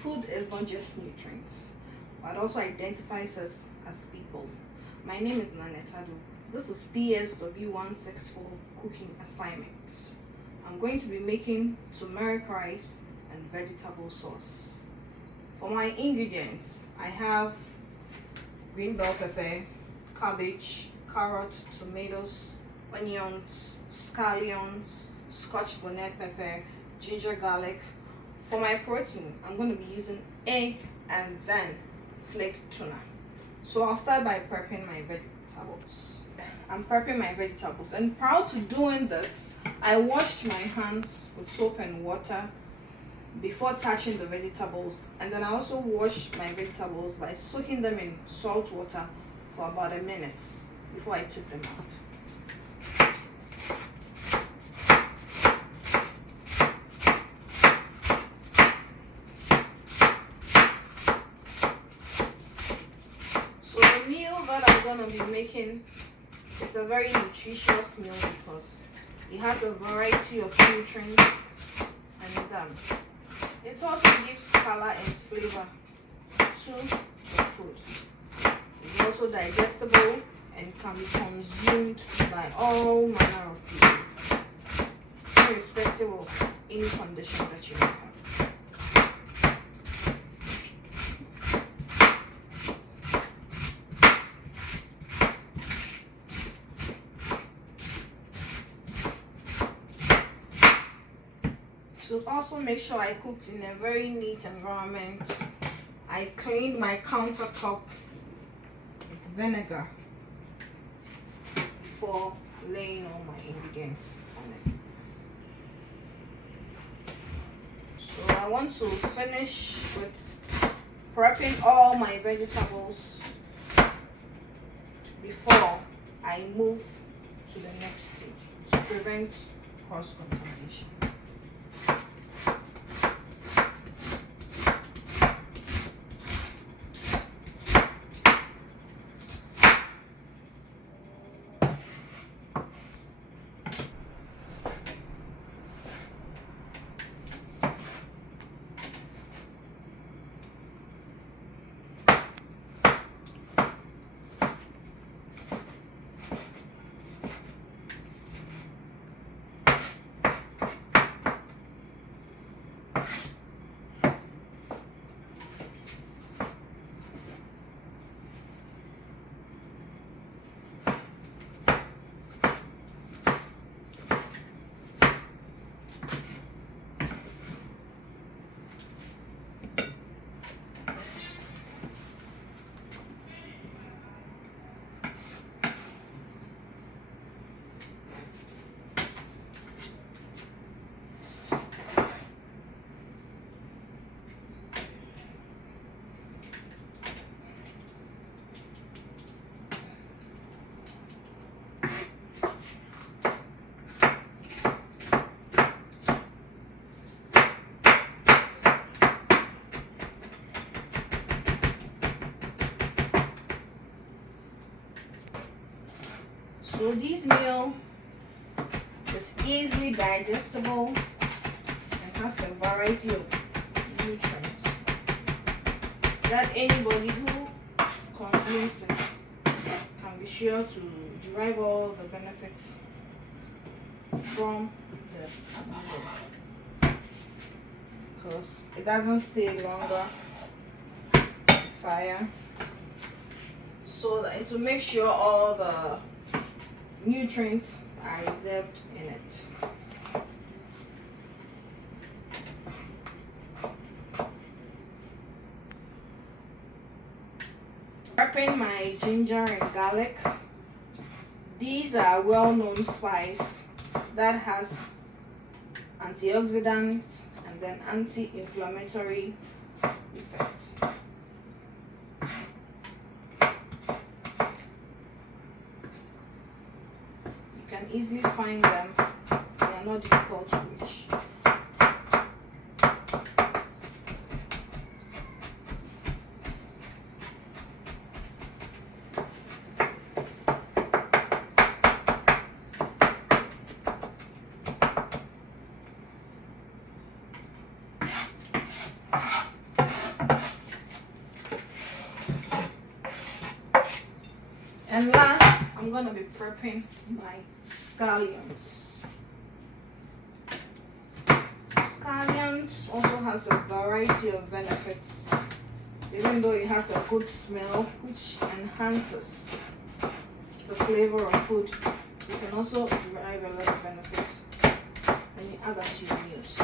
Food is not just nutrients, but also identifies us as people. My name is NNA FD. This is PSW 164 cooking assignment. I'm going to be making turmeric rice and vegetable sauce. For my ingredients, I have green bell pepper, cabbage, carrot, tomatoes, onions, scallions, scotch bonnet pepper, ginger garlic. For my protein, I'm going to be using egg and then flaked tuna. So I'll start by prepping my vegetables. I'm prepping my vegetables, and prior to doing this, I washed my hands with soap and water before touching the vegetables, and then I also washed my vegetables by soaking them in salt water for about a minute before I took them out. So the meal that I'm going to be making is a very nutritious meal because it has a variety of nutrients, and it also gives color and flavor to the food. It's also digestible and can be consumed by all manner of people, irrespective of any condition that you may have. To also make sure I cooked in a very neat environment, I cleaned my countertop with vinegar before laying all my ingredients on it. So I want to finish with prepping all my vegetables before I move to the next stage to prevent cross-contamination. So this meal is easily digestible and has a variety of nutrients that anybody who consumes it can be sure to derive all the benefits from the meal, because it doesn't stay longer on fire. So that to make sure all the nutrients are reserved in it. Prepping my ginger and garlic. These are well-known spice that has antioxidant and then anti-inflammatory effects. You can easily find them. They are not difficult to reach. And last, I'm gonna be prepping my scallions. Scallions also has a variety of benefits, even though it has a good smell which enhances the flavor of food. You can also derive a lot of benefits when you add that to your meals.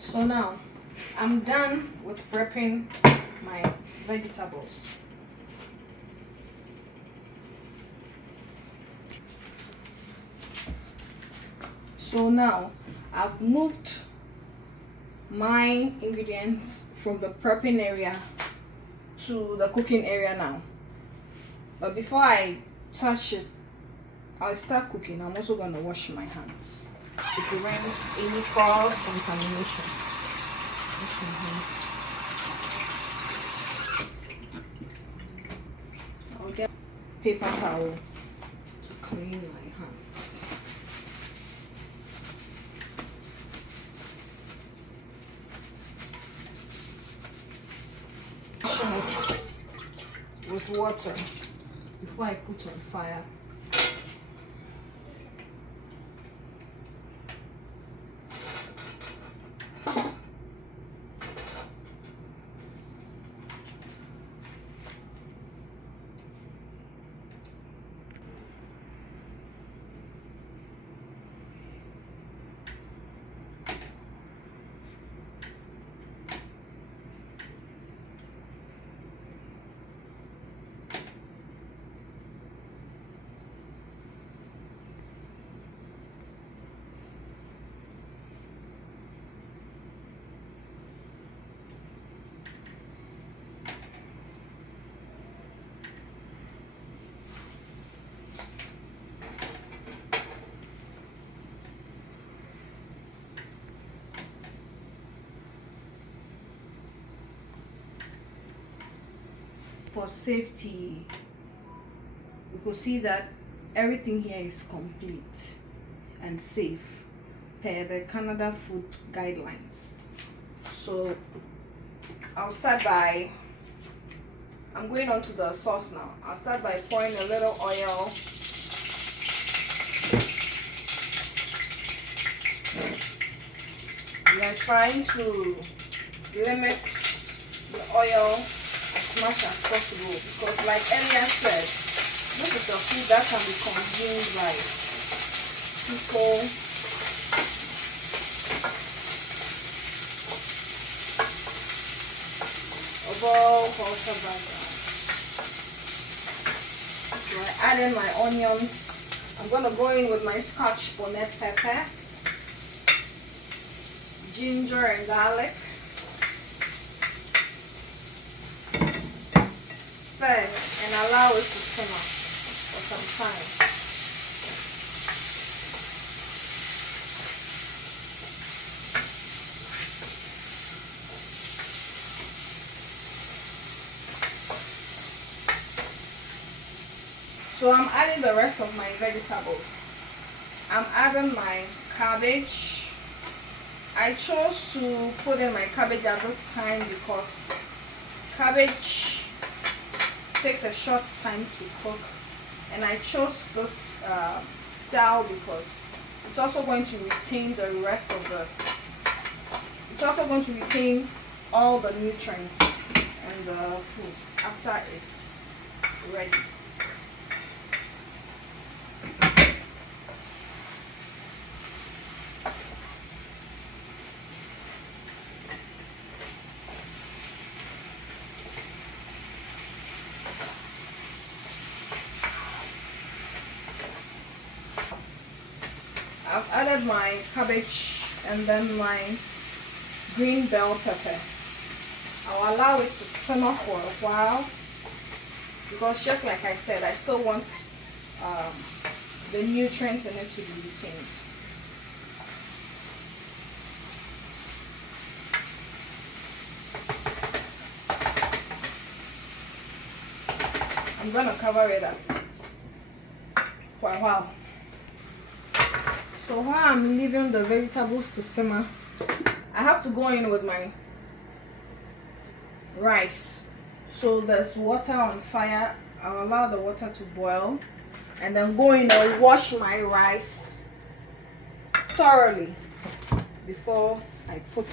So now I'm done with prepping my vegetables. So now I've moved my ingredients from the prepping area to the cooking area now. But before I touch it, I'll start cooking. I'm also going to wash my hands to prevent any cross contamination. Wash my hands. I'll get paper towel to clean my hands. Wash it with water before I put on fire. For safety, we could see that everything here is complete and safe per the Canada food guidelines. So I'm going on to the sauce now. I'll start by pouring a little oil. We are trying to limit the oil as much as possible because, like earlier said, this is a food that can be consumed by people of all culture backgrounds. So I add in my onions. I'm gonna go in with my Scotch bonnet pepper, ginger and garlic. Stir and allow it to simmer for some time. So I'm adding the rest of my vegetables. I'm adding my cabbage. I chose to put in my cabbage at this time because cabbage takes a short time to cook, and I chose this style because it's also going to retain the rest of the, it's also going to retain all the nutrients and the food after it's ready. I've added my cabbage and then my green bell pepper. I'll allow it to simmer for a while because, just like I said, I still want the nutrients in it to be retained. I'm gonna cover it up for a while. So while I'm leaving the vegetables to simmer, I have to go in with my rice. So there's water on fire. I'll allow the water to boil and then go in and wash my rice thoroughly before I pour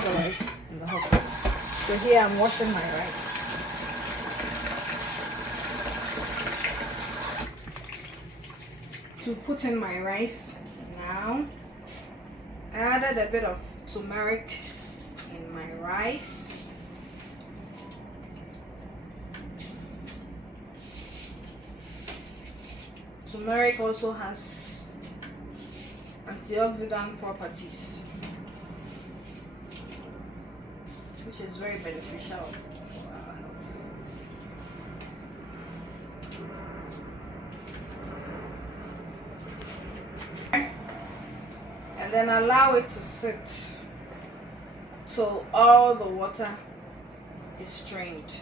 the rice in the hot pot. So here I'm washing my rice. To put in my rice now, I added a bit of turmeric in my rice. Turmeric also has antioxidant properties, which is very beneficial for our health. And then allow it to sit till all the water is strained.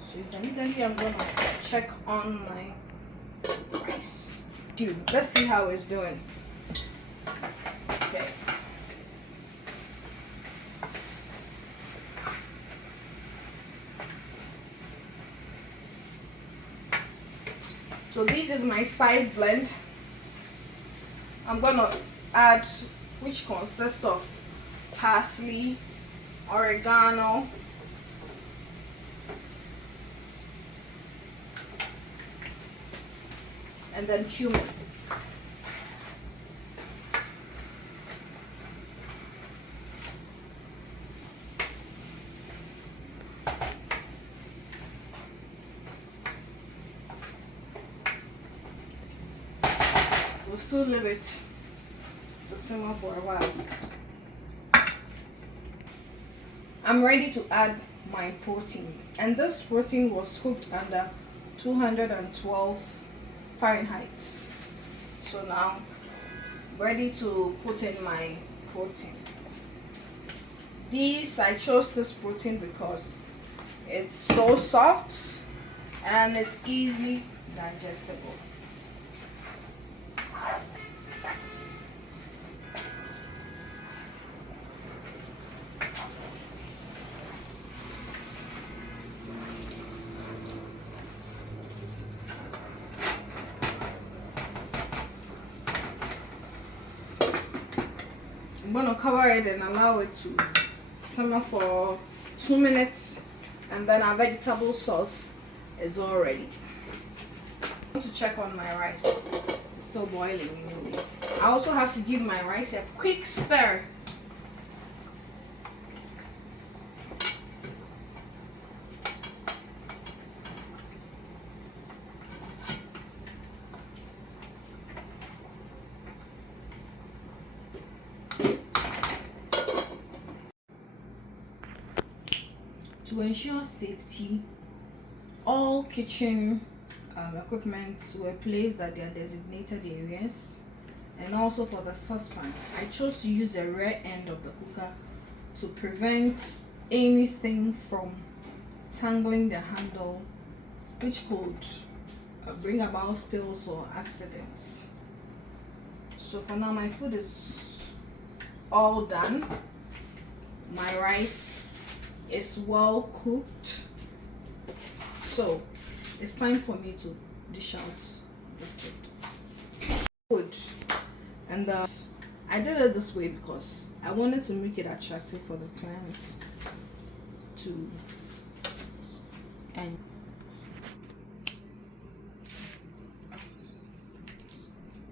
So immediately I'm going to check on my rice. Let's see how it's doing. Okay. So this is my spice blend. I'm gonna add, which consists of parsley, oregano, and then cumin. We'll still leave it to simmer for a while. I'm ready to add my protein, and this protein was cooked under 212 Fahrenheit. So now ready to put in my protein. I chose this protein because it's so soft and it's easily digestible. I'm going to cover it and allow it to simmer for 2 minutes, and then our vegetable sauce is all ready. I want to check on my rice. It's still boiling anyway. I also have to give my rice a quick stir. To ensure safety, all kitchen equipment were placed at their designated areas, and also for the saucepan, I chose to use the rear end of the cooker to prevent anything from tangling the handle, which could bring about spills or accidents. So for now, my food is all done. My rice is well cooked, so it's time for me to dish out the food. And I did it this way because I wanted to make it attractive for the clients to and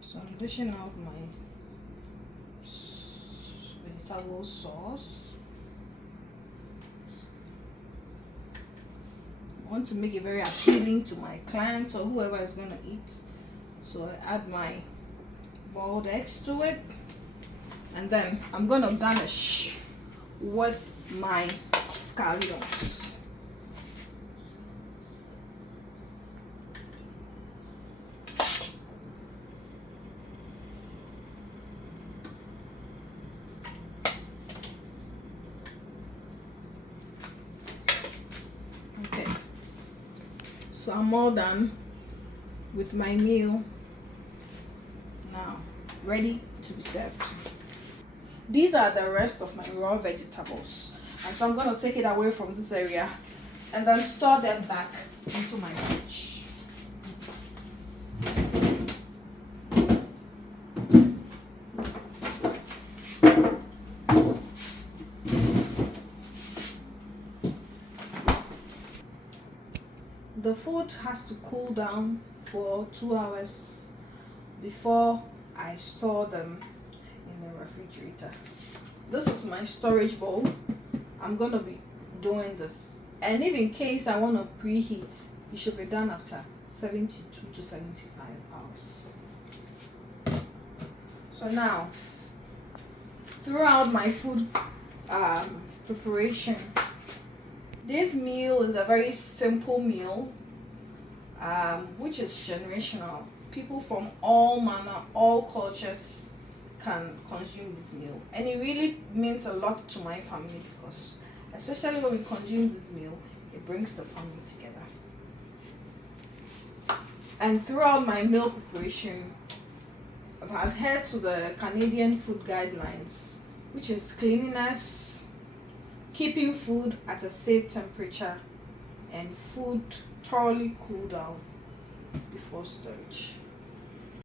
so I'm dishing out my vegetable sauce. I want to make it very appealing to my clients or whoever is going to eat. So I add my boiled eggs to it, and then I'm gonna garnish with my scallions. Okay, so I'm all done with my meal now, ready to be served. These are the rest of my raw vegetables, and so I'm going to take it away from this area and then store them back into my fridge. The food has to cool down for 2 hours before I store them in the refrigerator. This is my storage bowl. I'm gonna be doing this, and if in case I want to preheat, it should be done after 72 to 75 hours. So now, throughout my food preparation, this meal is a very simple meal, which is generational. People from all manner, all cultures can consume this meal, and it really means a lot to my family, because especially when we consume this meal, it brings the family together. And throughout my meal preparation, I've adhered to the Canadian food guidelines, which is cleanliness, keeping food at a safe temperature, and food thoroughly cooled down before storage.